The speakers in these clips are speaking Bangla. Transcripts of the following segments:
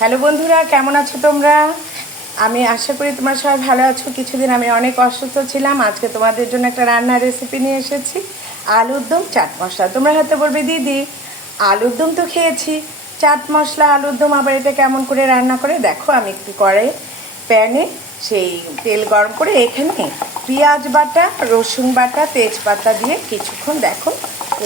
হ্যালো বন্ধুরা, কেমন আছো তোমরা? আমি আশা করি তোমরা সবাই ভালো আছো। কিছুদিন আমি অনেক অসুস্থ ছিলাম। আজকে তোমাদের জন্য একটা রান্নার রেসিপি নিয়ে এসেছি, আলুর দম চাট মশলা। তোমরা হয়তো বলবে, দিদি আলুর দম তো খেয়েছি, চাট মশলা আলুর দম আবার এটা কেমন করে রান্না করে? দেখো, আমি একটু কড়াই প্যানে সেই তেল গরম করে এখানে পেঁয়াজ বাটা, রসুন বাটা, তেজপাতা দিয়ে কিছুক্ষণ দেখো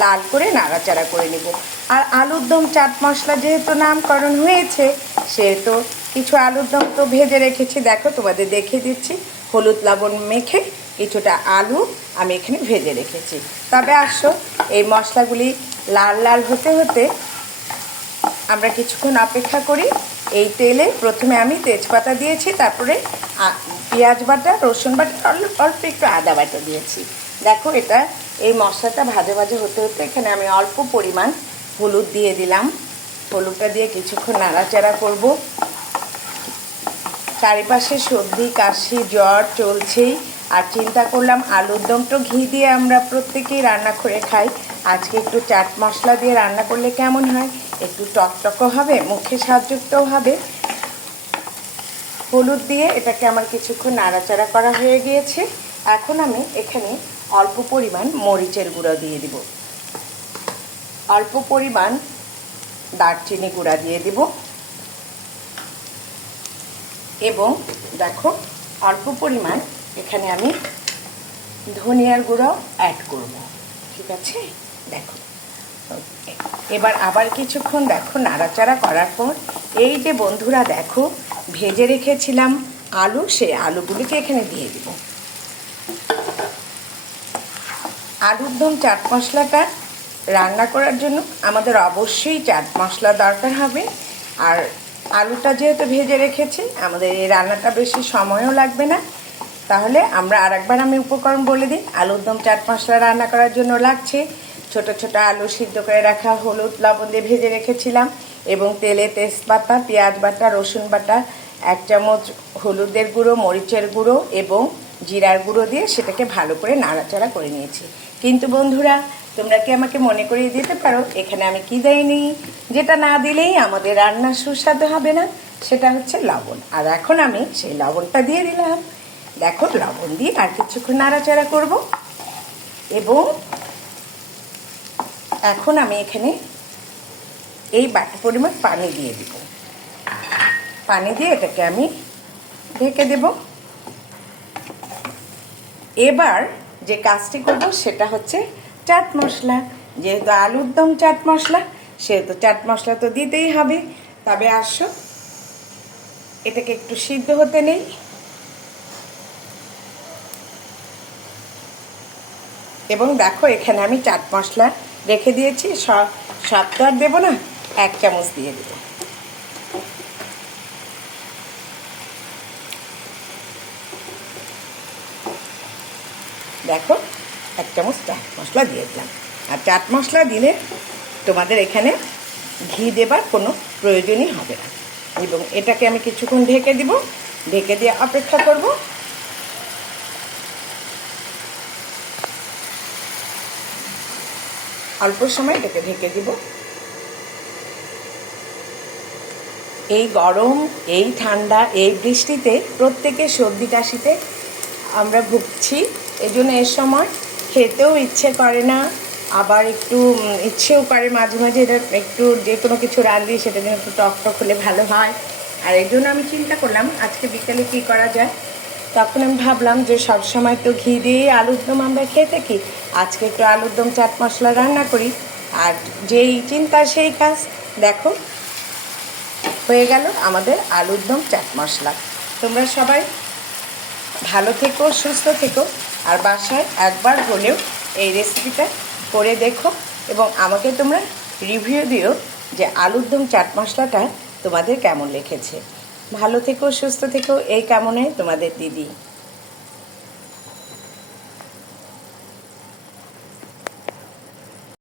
লাল করে নাড়াচাড়া করে নেব। আর আলুর দম চাট মশলা যেহেতু নামকরণ হয়েছে, সেহেতু কিছু আলুর দম তো ভেজে রেখেছি। দেখো, তোমাদের দেখিয়ে দিচ্ছি। হলুদ লবণ মেখে কিছুটা আলু আমি এখানে ভেজে রেখেছি। তবে আসো, এই মশলাগুলি লাল লাল হতে হতে আমরা কিছুক্ষণ অপেক্ষা করি। এই তেলে প্রথমে আমি তেজপাতা দিয়েছি, তারপরে পেঁয়াজ বাটা, রসুন বাটা, অল্প একটু আদা বাটা দিয়েছি। দেখো, এটা এই মশলাটা ভাজা ভাজা হতে হতে এখানে আমি অল্প পরিমাণ হলুদ দিয়ে দিলাম। হলুদটা দিয়ে কিছুক্ষণ নাড়াচাড়া করব। চারিপাশে সর্দি কাশি জ্বর চলছেই, আর চিন্তা করলাম আলুর দম তো ঘি দিয়ে আমরা প্রত্যেকেই রান্না করে খাই, আজকে একটু চাট মশলা দিয়ে রান্না করলে কেমন হয়? একটু টকটকও হবে, মুখে স্বাদযুক্তও হবে। হলুদ দিয়ে এটাকে আমার কিছুক্ষণ নাড়াচাড়া করা হয়ে গিয়েছে। এখন আমি এখানে অল্প পরিমাণ মরিচের গুঁড়ো দিয়ে দিব, অল্প পরিমাণ দারচিনি গুঁড়া দিয়ে দিব, এবং দেখো অল্প পরিমাণ এখানে আমি ধনিয়ার গুঁড়ো অ্যাড করব। ঠিক আছে, দেখো এবার আবার কিছুক্ষণ দেখো নাড়াচাড়া করার পর এই যে বন্ধুরা দেখো ভেজে রেখেছিলাম আলু, সেই আলুগুলিকে এখানে দিয়ে দিব। আলুর দম চাট মশলাটা রান্না করার জন্য আমাদের অবশ্যই চাট মশলা দরকার হবে। আর আলুটা যেহেতু ভেজে রেখেছি, আমাদের এই রান্নাটা বেশি সময়ও লাগবে না। তাহলে আমরা আরেকবার আমি উপকরণ বলে দিই। আলুর দম চাট মশলা রান্না করার জন্য লাগছে ছোট ছোট আলু সিদ্ধ করে রাখা, হলুদ লবণ দিয়ে ভেজে রেখেছিলাম, এবং তেলে তেজপাতা, পেঁয়াজ বাটা, রসুন বাটা, 1 চামচ হলুদের গুঁড়ো, মরিচের গুঁড়ো এবং জিরার গুঁড়ো দিয়ে সেটাকে ভালো করে নাড়াচাড়া করে নিয়েছি। কিন্তু বন্ধুরা, তোমরা কি আমাকে মনে করিয়ে দিতে পারো এখানে আমি কি দেইনি, যেটা না দিলেই আমাদের রান্না সুস্বাদু হবে না? সেটা হচ্ছে লবণ। আর এখন আমি সেই লবণটা দিয়ে দিলাম। দেখো, লবণ দিয়ে আর কিছুক্ষণ নাড়াচাড়া করব, এবং এখন আমি এখানে এই বাটি পরিমাণ পানি দিয়ে দিব। পানি দিয়ে এটাকে আমি ঢেকে দেব। এবার যে কাজটি করব সেটা হচ্ছে চাট মশলা। যেহেতু আলুর দম চাট মশলা, সেহেতু চাট মশলা তো দিতেই হবে। তবে আসো, এটাকে একটু সিদ্ধ হতে নেই। এবং দেখো, এখানে আমি চাট মশলা রেখে দিয়েছি, সব তো আর দেবো না, 1 চামচ দিয়ে দেবো। দেখো, 1 চামচ চাট মশলা দিয়ে দিলাম। আর চাট মশলা দিলে তোমাদের এখানে ঘি দেবার কোনো প্রয়োজনই হবে না। এবং এটাকে আমি কিছুক্ষণ ঢেকে দিব, ঢেকে দিয়ে অপেক্ষা করব। অল্প সময় এটাকে ঢেকে দিব। এই গরম, এই ঠান্ডা, এই বৃষ্টিতে প্রত্যেকে সর্দি কাশিতে আমরা ভুগছি। এই জন্য এর সময় খেতেও ইচ্ছে করে না, আবার একটু ইচ্ছেও করে মাঝে মাঝে এটা একটু যে কোনো কিছু রাঁধি সেটা যেন একটু টকটক হলে ভালো হয়। আর এই জন্য আমি চিন্তা করলাম আজকে বিকেলে কী করা যায়। তখন আমি ভাবলাম যে সবসময় তো ঘি দিয়ে আলুর দম আমরা খেয়ে থাকি, আজকে একটু আলুর দম চাট মশলা রান্না করি। আর যেই চিন্তা সেই কাজ। দেখো, হয়ে গেল আমাদের আলুর দম চাট মশলা। তোমরা সবাই ভালো থেকো, সুস্থ থেকো, আর বাসায় একবার হলেও এই রেসিপিটা করে দেখো, এবং আমাকে তোমরা রিভিউ দিও যে আলুর দম চাট মশলাটা তোমাদের কেমন লেগেছে। ভালো থেকো, সুস্থ থেকো, এই কামনায় তোমাদের দিদি।